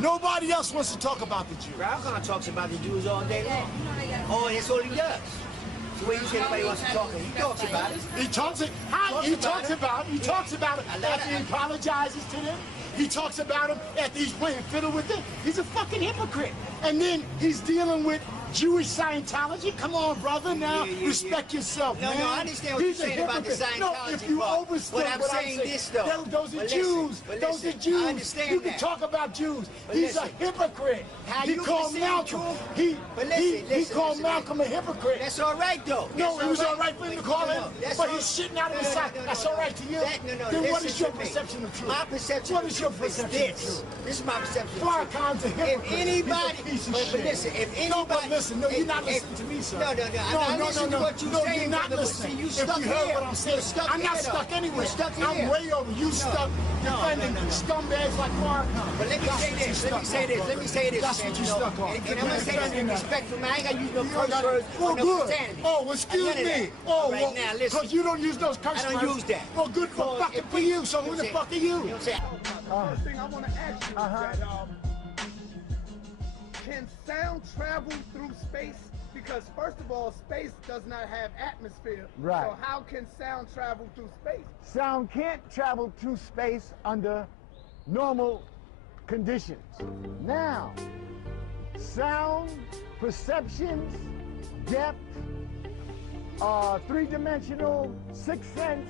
Nobody else wants to talk about the Jews. Farrakhan talks about the Jews all day long. Oh, that's all he does. The way you say everybody wants to talk, he talks about it. He talks it. He talks about it after he apologizes to them. He talks about them after he's playing fiddle with them. He's a fucking hypocrite. And then he's dealing with Jewish Scientology. Come on, brother. Now respect yourself, man. No, I understand what you're saying about the Scientology. No, if you overstood what I'm saying, this though. Those are Jews. Those are Jews. I understand you can talk about Jews. He's a hypocrite. He called Malcolm. He called Malcolm a hypocrite. That's all right, though. No, it was all right for him to call him, but he's shitting out of his side. That's all right to you. Then what is your perception of truth? My perception. What is your perception of truth? This is my perception. Farrakhan's a hypocrite. If anybody, he's a piece of shit. Listen, if anybody, listen. No, you're not listening to me, sir. No, I'm listening to what you're saying. You're not listening. You stuck if you heard here. what I'm saying, I'm not stuck anywhere. I'm way over. You stuck defending scumbags like Farrakhan. But let me say this. That's what you stuck on. And I'm gonna say this in respectful manner. I ain't gonna use no curse words or no profanity. Oh, well, excuse me. Oh, right now, listen. Because you don't use those curse words. I don't use that. Well, good for fucking for you. So who the fuck are you? You know what I'm saying? First thing I want to ask you is that can sound travel through space? Because first of all, space does not have atmosphere. Right. So how can sound travel through space? Sound can't travel through space under normal conditions. Now, sound, perceptions, depth, three-dimensional, sixth sense,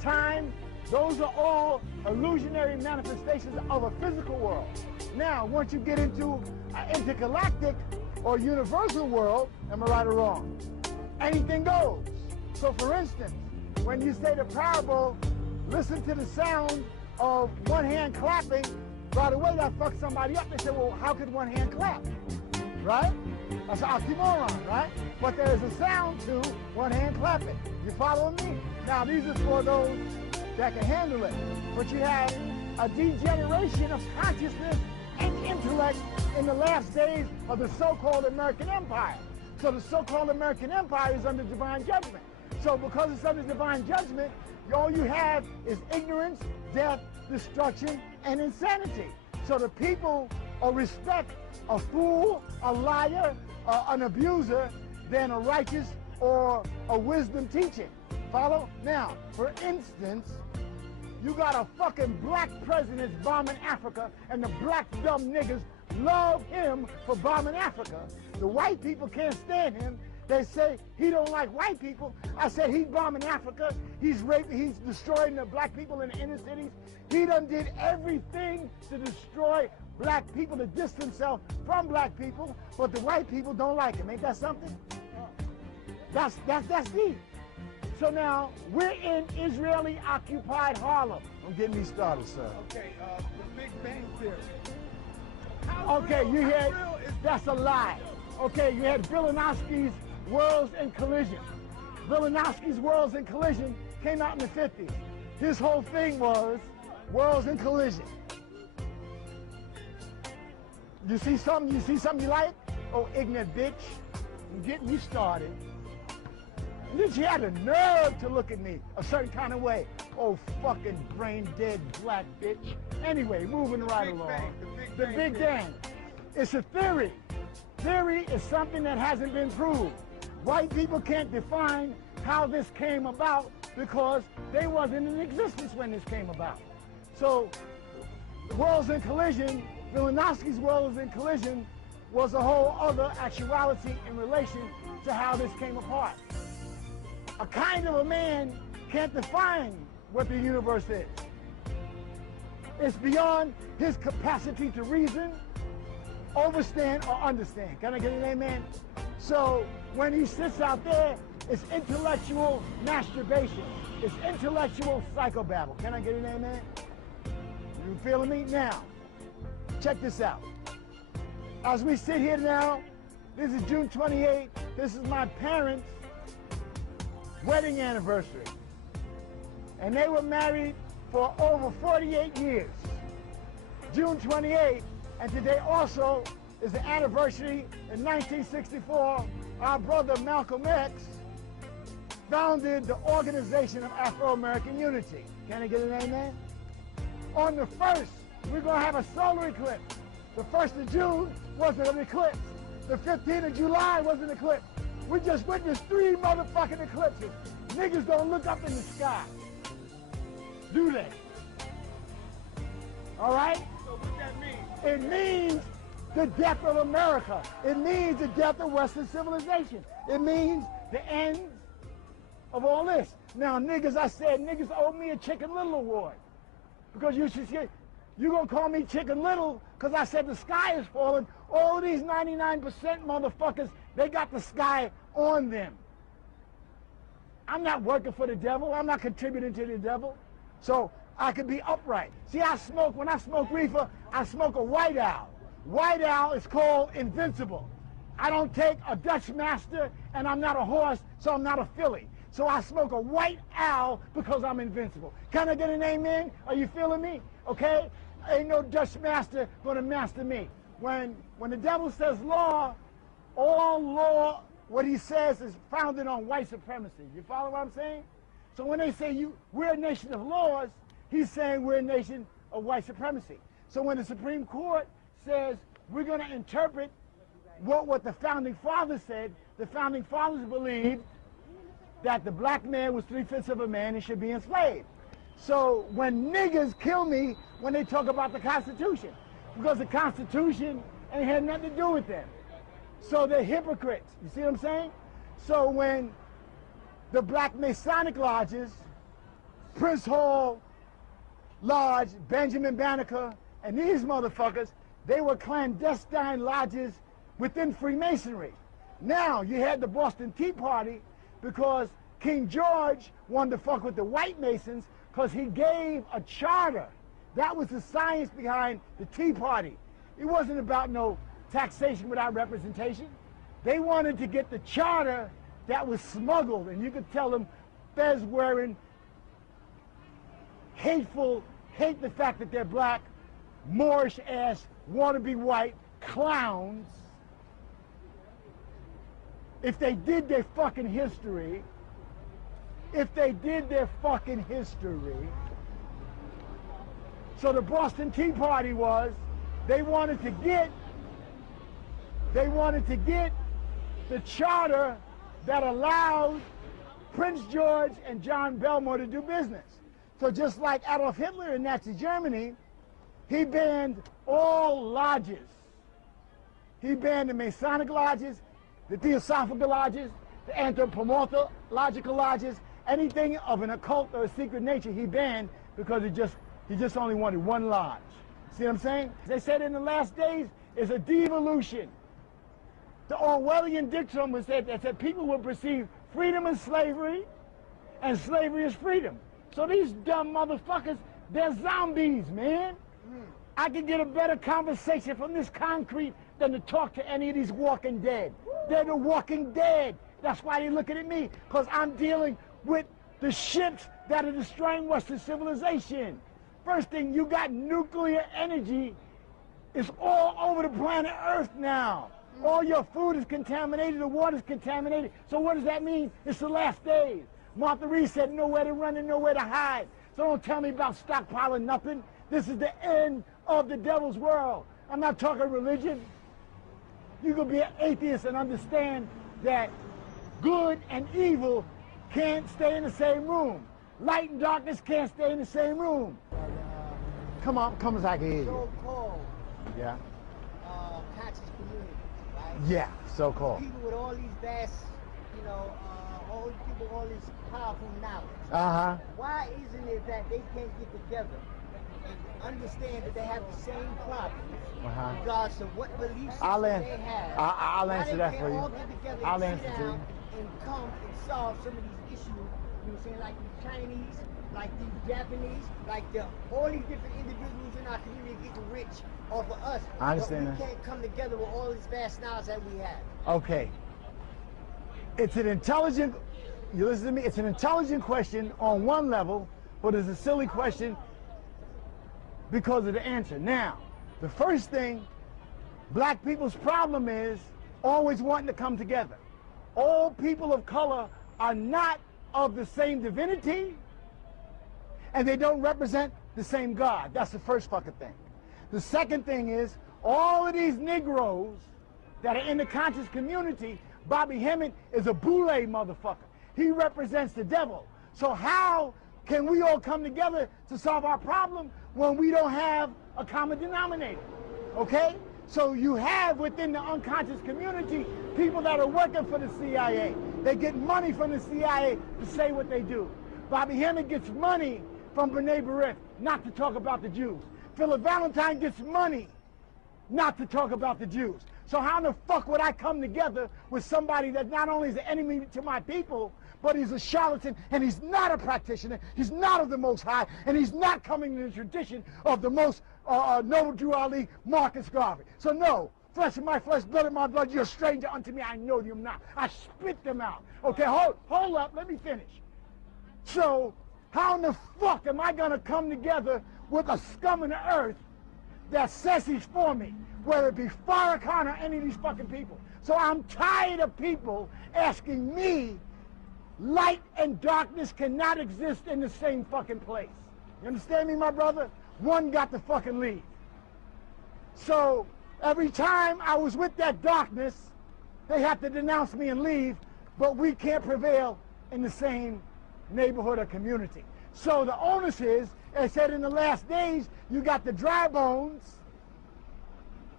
time, those are all illusionary manifestations of a physical world. Now, once you get into an intergalactic or universal world, am I right or wrong? Anything goes. So for instance, when you say the parable, listen to the sound of one hand clapping, right away that fucks somebody up. They say, well, how could one hand clap? Right? That's an oxymoron, right? But there is a sound to one hand clapping. You following me? Now these are for those that can handle it. But you have a degeneration of consciousness and intellect in the last days of the so-called American Empire. So the so-called American Empire is under divine judgment. So because it's under divine judgment, all you have is ignorance, death, destruction, and insanity. So the people respect a fool, a liar, an abuser, than a righteous or a wisdom teaching. Follow? Now, for instance, you got a fucking black president bombing Africa, and the black dumb niggas love him for bombing Africa. The white people can't stand him. They say he don't like white people. I said he's bombing Africa. He's raping, he's destroying the black people in the inner cities. He done did everything to destroy black people, to distance himself from black people, but the white people don't like him. Ain't that something? That's deep. So now, we're in Israeli-occupied Harlem. Don't get me started, sir. Okay, the Big Bang Theory. Okay, you had, that's a lie. Okay, you had Vilinovsky's Worlds in Collision. Vilinovsky's Worlds in Collision came out in the 50s. His whole thing was Worlds in Collision. You see something you like? Oh, ignorant bitch, I'm getting you started. And then she had the nerve to look at me a certain kind of way. Oh, fucking brain-dead black bitch. Anyway, moving right along. The Big Bang. It's a theory. Theory is something that hasn't been proved. White people can't define how this came about because they wasn't in existence when this came about. So, Worlds in Collision, Vilinovsky's Worlds in Collision was a whole other actuality in relation to how this came apart. A kind of a man can't define what the universe is. It's beyond his capacity to reason, overstand, or understand. Can I get an amen? So when he sits out there, it's intellectual masturbation. It's intellectual psychobabble. Can I get an amen? You feeling me? Now, check this out. As we sit here now, this is June 28th. This is my parents' wedding anniversary. And they were married for over 48 years. June 28th, and today also is the anniversary in 1964, our brother Malcolm X founded the Organization of Afro-American Unity. Can I get an amen? On the 1st, we're gonna have a solar eclipse. The 1st of June wasn't an eclipse. The 15th of July was an eclipse. We just witnessed 3 motherfucking eclipses. Niggas don't look up in the sky. Do they? All right? So what that mean? It means the death of America. It means the death of Western civilization. It means the end of all this. Now, niggas, I said, niggas owe me a Chicken Little award. Because you should say, you gonna call me Chicken Little because I said the sky is falling. All of these 99% motherfuckers, they got the sky on them. I'm not working for the devil. I'm not contributing to the devil. So I can be upright. See, when I smoke reefer, I smoke a White Owl. White Owl is called invincible. I don't take a Dutch Master, and I'm not a horse, so I'm not a filly. So I smoke a White Owl because I'm invincible. Can I get an amen? Are you feeling me? Okay? Ain't no Dutch Master gonna master me. When the devil says law, all law, what he says is founded on white supremacy. You follow what I'm saying? So when they say we're a nation of laws, he's saying we're a nation of white supremacy. So when the Supreme Court says we're going to interpret what the Founding Fathers said, the Founding Fathers believed that the black man was 3/5 of a man and should be enslaved. So when niggas kill me when they talk about the Constitution, because the Constitution ain't had nothing to do with them. So they're hypocrites. You see what I'm saying? So when the black Masonic lodges, Prince Hall Lodge, Benjamin Banneker, and these motherfuckers, they were clandestine lodges within Freemasonry. Now, you had the Boston Tea Party because King George wanted to fuck with the white Masons because he gave a charter. That was the science behind the Tea Party. It wasn't about no taxation without representation. They wanted to get the charter that was smuggled, and you could tell them fez wearing, hate the fact that they're black, Moorish ass, wannabe white clowns. If they did their fucking history, so the Boston Tea Party was, they wanted to get the charter that allowed Prince George and John Belmore to do business. So just like Adolf Hitler in Nazi Germany, he banned all lodges. He banned the Masonic lodges, the Theosophical lodges, the anthropomorphological lodges, anything of an occult or a secret nature he banned because he just only wanted one lodge. See what I'm saying? They said in the last days is a devolution. The Orwellian dictum was that people will perceive freedom as slavery, and slavery as freedom. So these dumb motherfuckers, they're zombies, man. I can get a better conversation from this concrete than to talk to any of these walking dead. They're the walking dead. That's why they're looking at me, because I'm dealing with the ships that are destroying Western civilization. First thing, you got nuclear energy. It's all over the planet Earth now. All your food is contaminated, the water's contaminated. So what does that mean? It's the last days. Martha Reed said nowhere to run and nowhere to hide. So don't tell me about stockpiling nothing. This is the end of the devil's world. I'm not talking religion. You can be an atheist and understand that good and evil can't stay in the same room. Light and darkness can't stay in the same room. Come on, come as I can hear you. So-called Yeah. conscious community, right? Yeah, so-called. People with all these vast, all these people with all this powerful knowledge. Uh-huh. Why isn't it that they can't get together and understand that they have the same problems, regardless of what belief system they have? I'll answer that for you. All get together I'll and answer sit to down you. and come and solve some of these issues. You know what I'm saying? Like the Chinese, like the Japanese, like all these different individuals in our community getting rich off of us. I understand but we that. can't come together with all this vast knowledge that we have. Okay. It's an intelligent, you listen to me, it's an intelligent question on one level, but it's a silly question because of the answer. Now, the first thing, black people's problem is always wanting to come together. All people of color are not of the same divinity, and they don't represent the same God. That's the first fucking thing. The second thing is, all of these Negroes that are in the conscious community, Bobby Hemmett is a boule motherfucker. He represents the devil. So how can we all come together to solve our problem when we don't have a common denominator? Okay? So you have within the unconscious community people that are working for the CIA. They get money from the CIA to say what they do. Bobby Hemmett gets money from B'nai B'rith not to talk about the Jews. Philip Valentine gets money not to talk about the Jews. So how in the fuck would I come together with somebody that not only is an enemy to my people, but he's a charlatan, and he's not a practitioner, he's not of the Most High, and he's not coming in the tradition of the most noble Jew Ali, Marcus Garvey. So no, flesh of my flesh, blood of my blood, you're a stranger unto me, I know you not. I spit them out. Okay, hold up, let me finish. So how in the fuck am I gonna come together with a scum in the earth that says he's for me, whether it be Farrakhan or any of these fucking people? So I'm tired of people asking me, light and darkness cannot exist in the same fucking place. You understand me, my brother? One got to fucking leave. So every time I was with that darkness, they have to denounce me and leave, but we can't prevail in the same neighborhood or community. So the onus is, I said in the last days, you got the dry bones.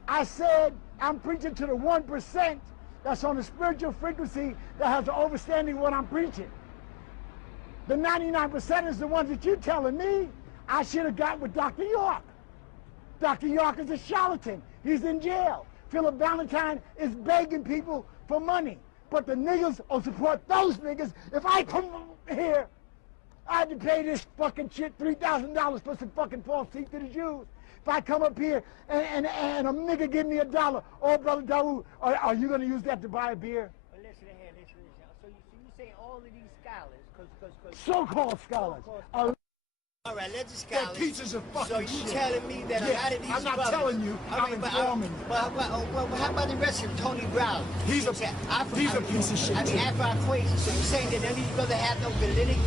I said, I'm preaching to the 1% that's on the spiritual frequency that has the understanding of what I'm preaching. The 99% is the ones that you're telling me I should have got with Dr. York. Dr. York is a charlatan. He's in jail. Philip Valentine is begging people for money. But the niggas will support those niggas. If I come here, I had to pay this fucking shit $3,000 for some fucking false teeth to the Jews. If I come up here and a nigga give me $1, oh, Brother Dawud, are you going to use that to buy a beer? Well, listen here, listen. So you say all of these scholars, because So-called scholars. All right, let's just scholars. They're pieces of fucking So you shit. telling me that a lot of these I'm not brothers, telling you, I'm informing you. Well, how about the rest of them? Tony Brown. He's a piece of shit. I mean, after I crazy. So you're saying that none of these brothers have no validity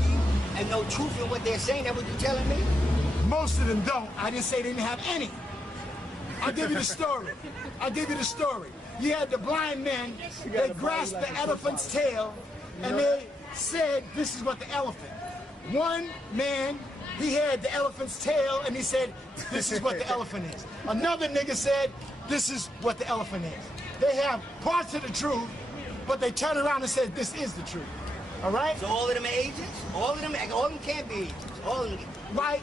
and no truth in what they're saying? That's what you're telling me? Most of them don't. I didn't say they didn't have any. I'll give you the story. I'll give you the story. You had the blind men, they grasped the elephant's tail, and they said, this is what the elephant. One man, he had the elephant's tail, and he said, this is what the elephant is. Another nigga said, this is what the elephant is. They have parts of the truth, but they turn around and say, this is the truth. All right? So all of them are agents? All of them can't be agents. All of them. Why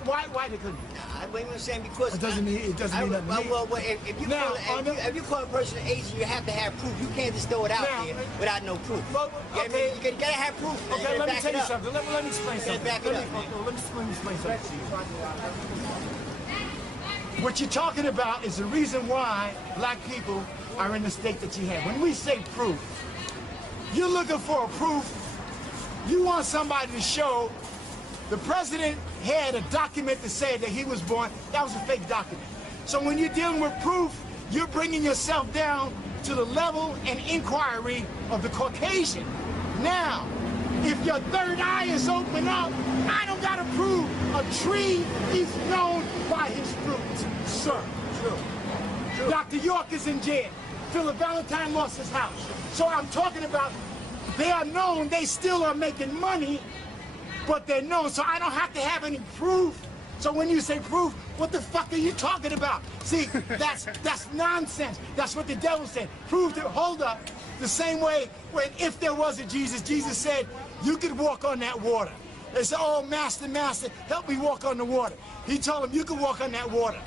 they couldn't be? I wasn't saying because It doesn't mean nothing to me. Well, if you call a person an agent, you have to have proof. You can't just throw it out there without no proof. Well, okay. You gotta have proof. Okay, let me tell you something. Let me explain something. Back it up. Let me explain something to you. What you're talking about is the reason why black people are in the state that you have. When we say proof, you're looking for a proof. You want somebody to show the president had a document that said that he was born. That was a fake document. So when you're dealing with proof, you're bringing yourself down to the level and inquiry of the Caucasian. Now, if your third eye is open up, I don't gotta prove a tree is known by his fruit, sir. True. Dr. York is in jail. Philip Valentine lost his house. So I'm talking about, they are known, they still are making money, but they're known, so I don't have to have any proof. So when you say proof, what the fuck are you talking about? See, that's nonsense. That's what the devil said. Prove to, hold up. The same way when if there was a Jesus, Jesus said, you could walk on that water. They said, oh, master, help me walk on the water. He told him, you could walk on that water.